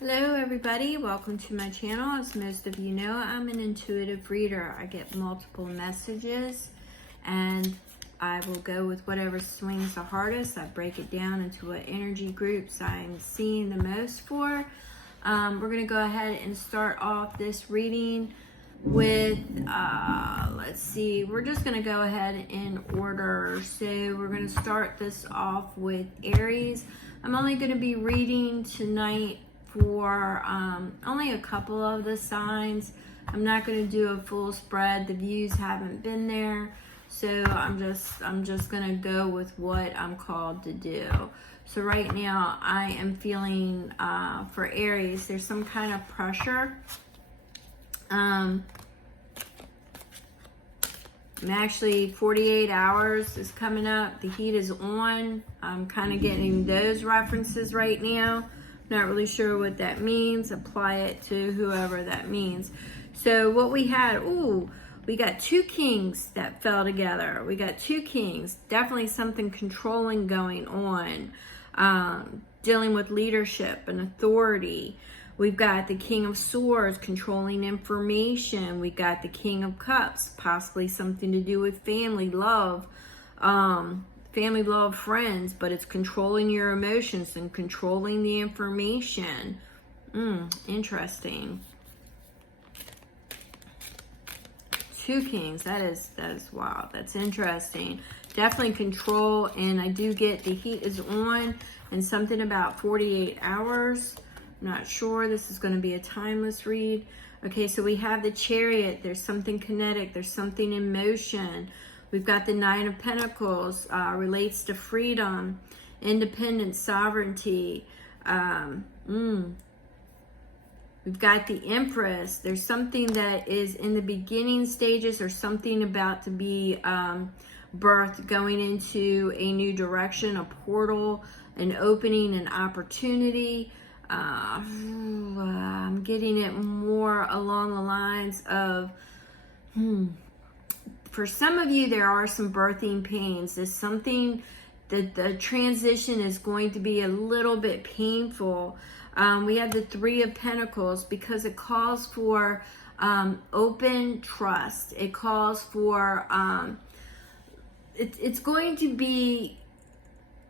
Hello everybody, welcome to my channel. As most of you know, I'm an intuitive reader. I get multiple messages and I will go with whatever swings the hardest. I break it down into what energy groups I'm seeing the most for. We're going to go ahead and start off this reading with, let's see, we're just going to go ahead in order. So we're going to start this off with Aries. I'm only going to be reading tonight for only a couple of the signs. I'm not going to do a full spread. The views haven't been there, so I'm just going to go with what I'm called to do. So right now I am feeling for Aries, there's some kind of pressure. Actually 48 hours is coming up. The heat is on. I'm kind of getting those references right now. Not really sure what that means. Apply it to whoever that means. So what we had, we got two kings that fell together. We got two kings. Definitely something controlling going on. Dealing with leadership and authority. We've got the King of Swords controlling information. We got the King of Cups, possibly something to do with family, love. Family, love, friends, but it's controlling your emotions and controlling the information. Interesting. Two kings. That is wild. That's interesting. Definitely control, and I do get the heat is on and something about 48 hours. I'm not sure. This is going to be a timeless read. Okay, so we have the Chariot. There's something kinetic. There's something in motion. We've got the Nine of Pentacles, relates to freedom, independence, sovereignty. We've got the Empress. There's something that is in the beginning stages or something about to be birthed, going into a new direction, a portal, an opening, an opportunity. I'm getting it more along the lines of, for some of you, there are some birthing pains. There's something that the transition is going to be a little bit painful. We have the Three of Pentacles because it calls for open trust. It calls for, it's going to be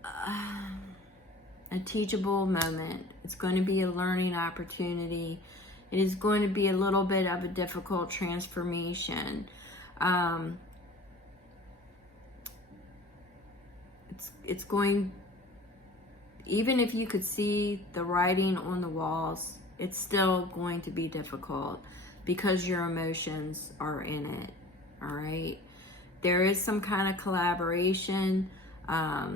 a teachable moment. It's going to be a learning opportunity. It is going to be a little bit of a difficult transformation. It's going, even if you could see the writing on the walls, it's still going to be difficult because your emotions are in it. All right. There is some kind of collaboration. I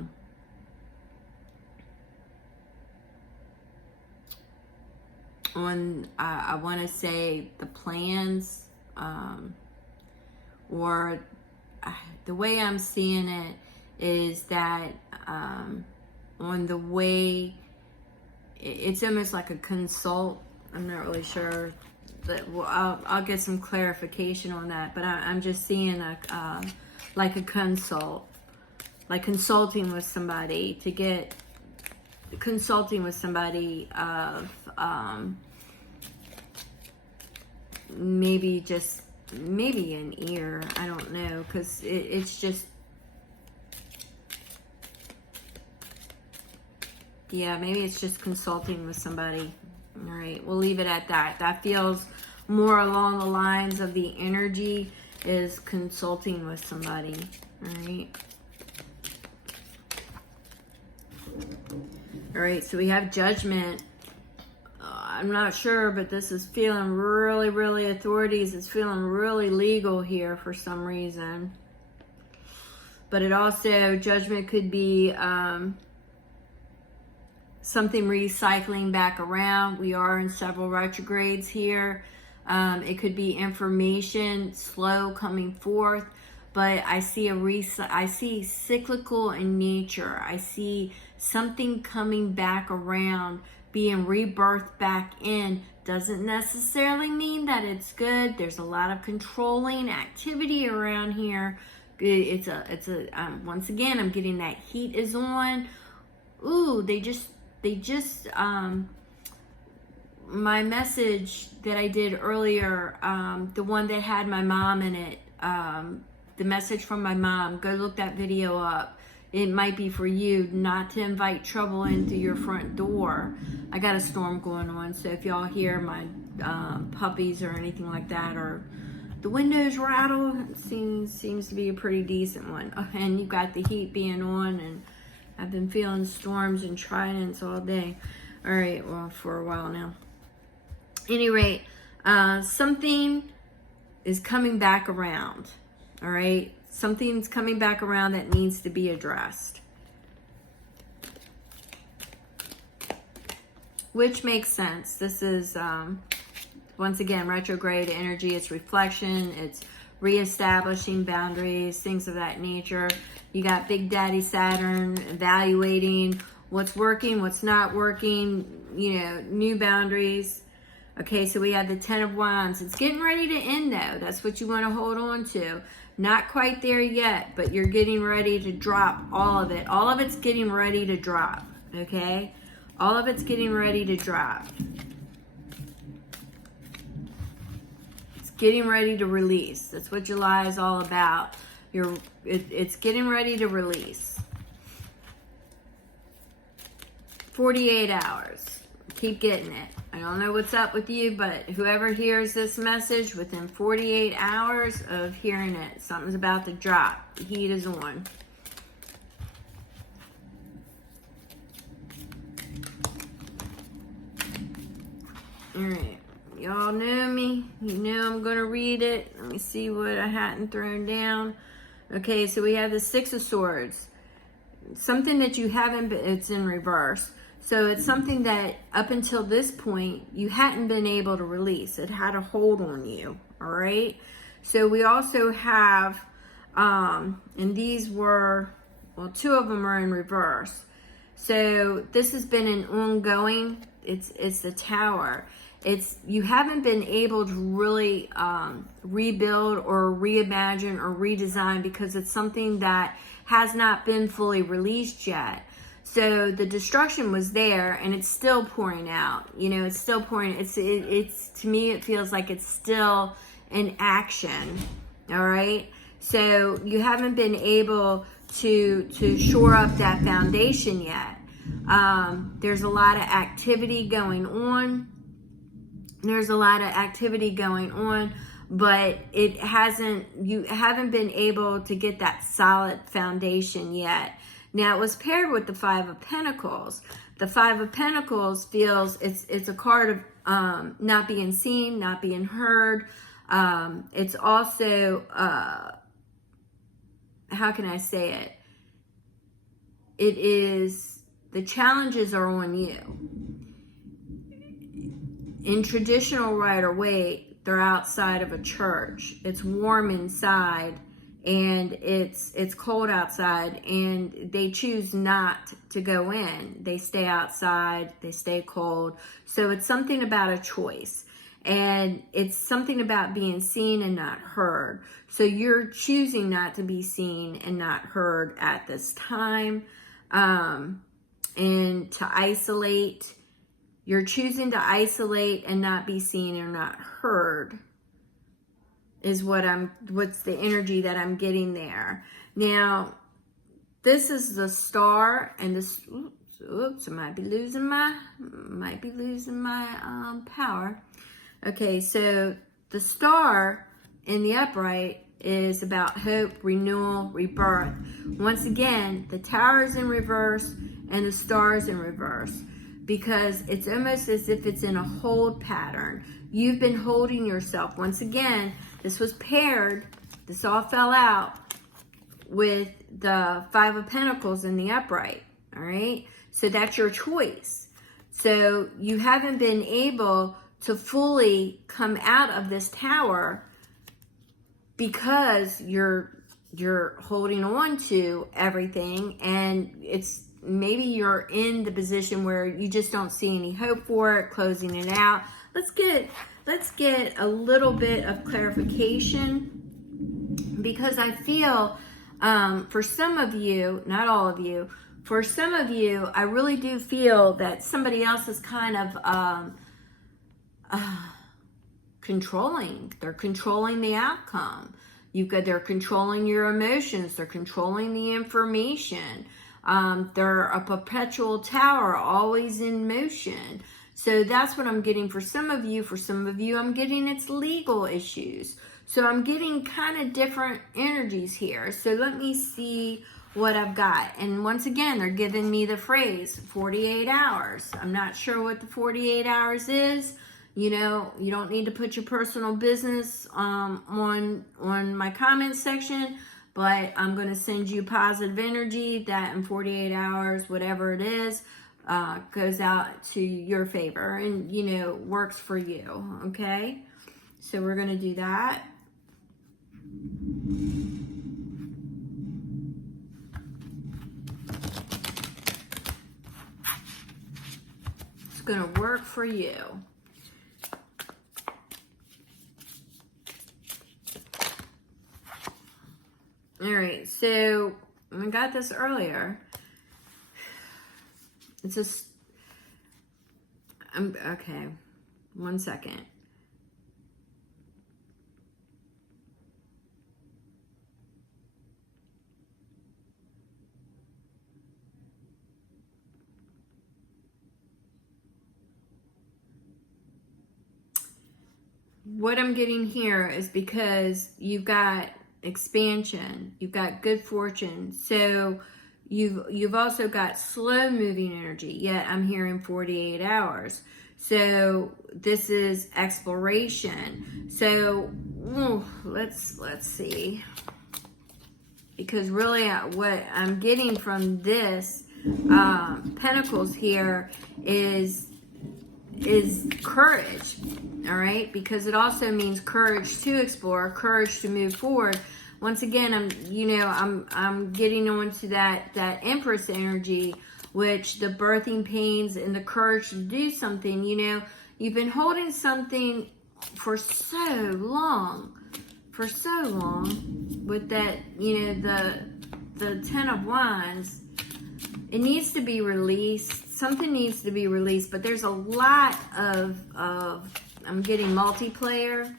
want to say the plans, or the way I'm seeing it is that on the way, it's almost like a consult. I'm not really sure, but I'll get some clarification on that. But I'm just seeing like a consult, like consulting with somebody of maybe an ear. I don't know, because it's just, yeah, maybe it's just consulting with somebody. All right, we'll leave it at that. That feels more along the lines of the energy is consulting with somebody. All right. All right, so we have Judgment. I'm not sure, but this is feeling really, really authorities. It's feeling really legal here for some reason. But it also, Judgment could be something recycling back around. We are in several retrogrades here. It could be information slow coming forth, but I see I see cyclical in nature. I see something coming back around, being rebirthed back in. Doesn't necessarily mean that it's good. There's a lot of controlling activity around here. It's a once again, I'm getting that heat is on. Ooh, they just my message that I did earlier, the one that had my mom in it, the message from my mom, go look that video up. It might be for you not to invite trouble into your front door. I got a storm going on, so if y'all hear my puppies or anything like that, or the windows rattle, it seems to be a pretty decent one. And you got the heat being on, and I've been feeling storms and tridents all day. All right, well, for a while now. Any rate, something is coming back around. All right, something's coming back around that needs to be addressed, which makes sense. This is once again retrograde energy. It's reflection. It's reestablishing boundaries, things of that nature. You got Big Daddy Saturn evaluating what's working, what's not working, you know, new boundaries. Okay, so we have the Ten of Wands. It's getting ready to end, though. That's what you want to hold on to. Not quite there yet, but you're getting ready to drop all of it. All of it's getting ready to drop, okay? All of it's getting ready to drop. It's getting ready to release. That's what July is all about. It's getting ready to release. 48 hours. Keep getting it. I don't know what's up with you, but whoever hears this message within 48 hours of hearing it, something's about to drop. The heat is on. Alright. Y'all know me. You know I'm going to read it. Let me see what I hadn't thrown down. Okay, so we have the Six of Swords. Something that you haven't been, it's in reverse. So it's something that up until this point, you hadn't been able to release. It had a hold on you, all right? So we also have, and these were, well, two of them are in reverse. So this has been an ongoing, it's the Tower. You haven't been able to really rebuild or reimagine or redesign because it's something that has not been fully released yet. So the destruction was there, and it's still pouring out. You know, it's still pouring. It's to me, it feels like it's still in action. All right. So you haven't been able to shore up that foundation yet. There's a lot of activity going on. But you haven't been able to get that solid foundation yet. Now, it was paired with the Five of Pentacles. The Five of Pentacles feels it's a card of not being seen, not being heard. It's also, how can I say it? It is, the challenges are on you. In traditional Rider-Waite, they're outside of a church. It's warm inside, and it's cold outside, and they choose not to go in. They stay outside, they stay cold. So it's something about a choice, and it's something about being seen and not heard. So you're choosing not to be seen and not heard at this time, and to isolate. You're choosing to isolate and not be seen or not heard is what's the energy that I'm getting there. Now, this is the Star, and this, oops, I might be losing my power. Okay, so the Star in the upright is about hope, renewal, rebirth. Once again, the Tower is in reverse and the Star is in reverse, because it's almost as if it's in a hold pattern. You've been holding yourself. Once again, this was paired, this all fell out with the Five of Pentacles in the upright, all right? So that's your choice. So you haven't been able to fully come out of this Tower because you're holding on to everything, and it's maybe you're in the position where you just don't see any hope for it, closing it out. Let's get a little bit of clarification, because I feel for some of you, not all of you, for some of you, I really do feel that somebody else is kind of controlling. They're controlling the outcome. They're controlling your emotions. They're controlling the information. They're a perpetual tower, always in motion. So that's what I'm getting for some of you. For some of you, I'm getting it's legal issues. So I'm getting kind of different energies here. So let me see what I've got. And once again, they're giving me the phrase 48 hours. I'm not sure what the 48 hours is. You know, you don't need to put your personal business on my comment section, but I'm going to send you positive energy that in 48 hours, whatever it is, goes out to your favor and, you know, works for you. Okay. So we're going to do that. It's going to work for you. All right, so I got this earlier. It's just, okay, 1 second. What I'm getting here is because you've got expansion, you've got good fortune, so you've also got slow moving energy, yet I'm hearing 48 hours. So this is exploration. So let's see, because really what I'm getting from this Pentacles here is courage. All right, because it also means courage to explore, courage to move forward. Once again, I'm getting onto that Empress energy, which the birthing pains and the courage to do something. You know, you've been holding something for so long, with that, you know, the Ten of Wands. It needs to be released. Something needs to be released, but there's a lot of I'm getting multiplayer,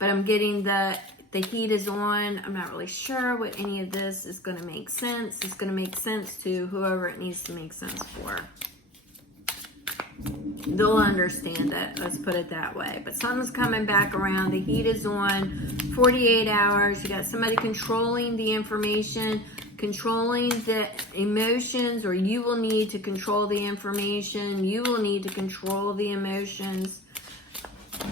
but I'm getting the heat is on. I'm not really sure what any of this is going to make sense. It's going to make sense to whoever it needs to make sense for. They'll understand it. Let's put it that way. But something's coming back around. The heat is on. 48 hours. You got somebody controlling the information, controlling the emotions, or you will need to control the information. You will need to control the emotions.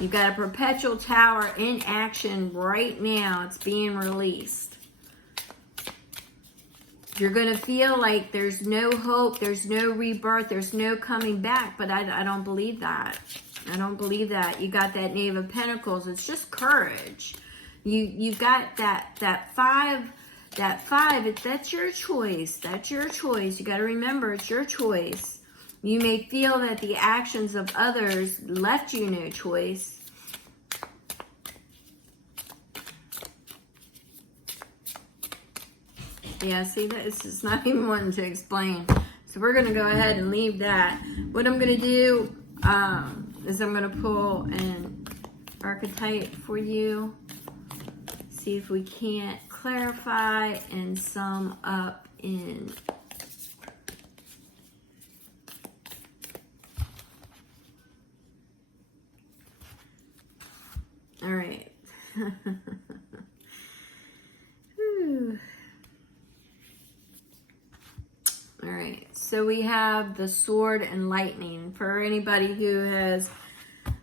You've got a perpetual tower in action right now. It's being released. You're going to feel like there's no hope, there's no rebirth, there's no coming back, but I don't believe that. I don't believe that. You got that Knave of Pentacles. It's just courage. You got that five. That's your choice. That's your choice. You got to remember, it's your choice. You may feel that the actions of others left you no choice. Yeah, see, this is not even wanting to explain. So we're going to go ahead and leave that. What I'm going to do is I'm going to pull an archetype for you. See if we can't clarify and sum up in. All right. All right. So we have the Sword and Lightning. For anybody who has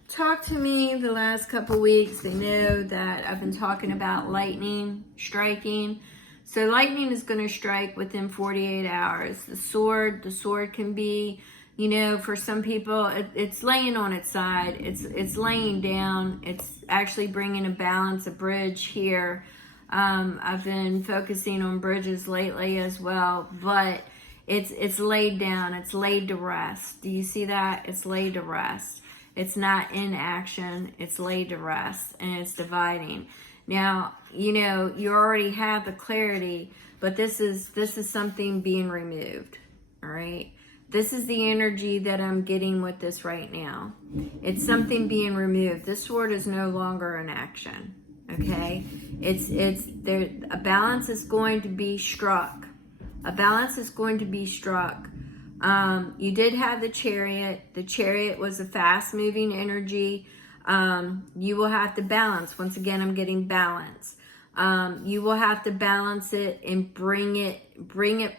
talked to me the last couple weeks, they know that I've been talking about lightning striking. So lightning is going to strike within 48 hours. The sword can be, you know, for some people, it's laying on its side. It's laying down. It's actually bringing a balance, a bridge here. I've been focusing on bridges lately as well, but it's laid down. It's laid to rest. Do you see that? It's laid to rest. It's not in action. It's laid to rest, and it's dividing. Now, you know, you already have the clarity, but this is something being removed. All right. This is the energy that I'm getting with this right now. It's something being removed. This sword is no longer in action. Okay? It's there. A balance is going to be struck. A balance is going to be struck. You did have the Chariot. The Chariot was a fast-moving energy. You will have to balance. Once again, I'm getting balance. You will have to balance it and bring it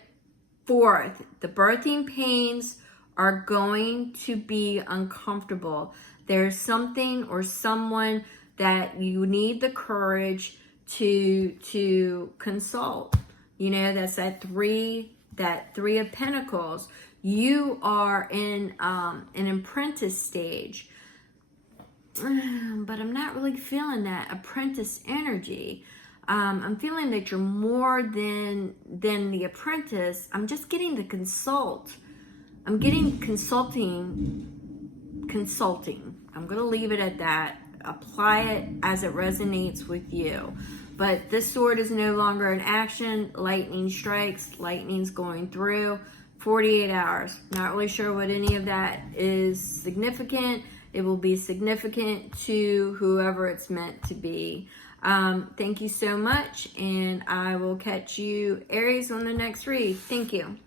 forth. The birthing pains are going to be uncomfortable. There's something or someone that you need the courage to consult. You know, that's that three of Pentacles. You are in an apprentice stage. But I'm not really feeling that apprentice energy. I'm feeling that you're more than the apprentice. I'm just getting to consult. I'm getting consulting. I'm going to leave it at that. Apply it as it resonates with you. But this sword is no longer in action. Lightning strikes. Lightning's going through. 48 hours. Not really sure what any of that is significant. It will be significant to whoever it's meant to be. Thank you so much, and I will catch you, Aries, on the next read. Thank you.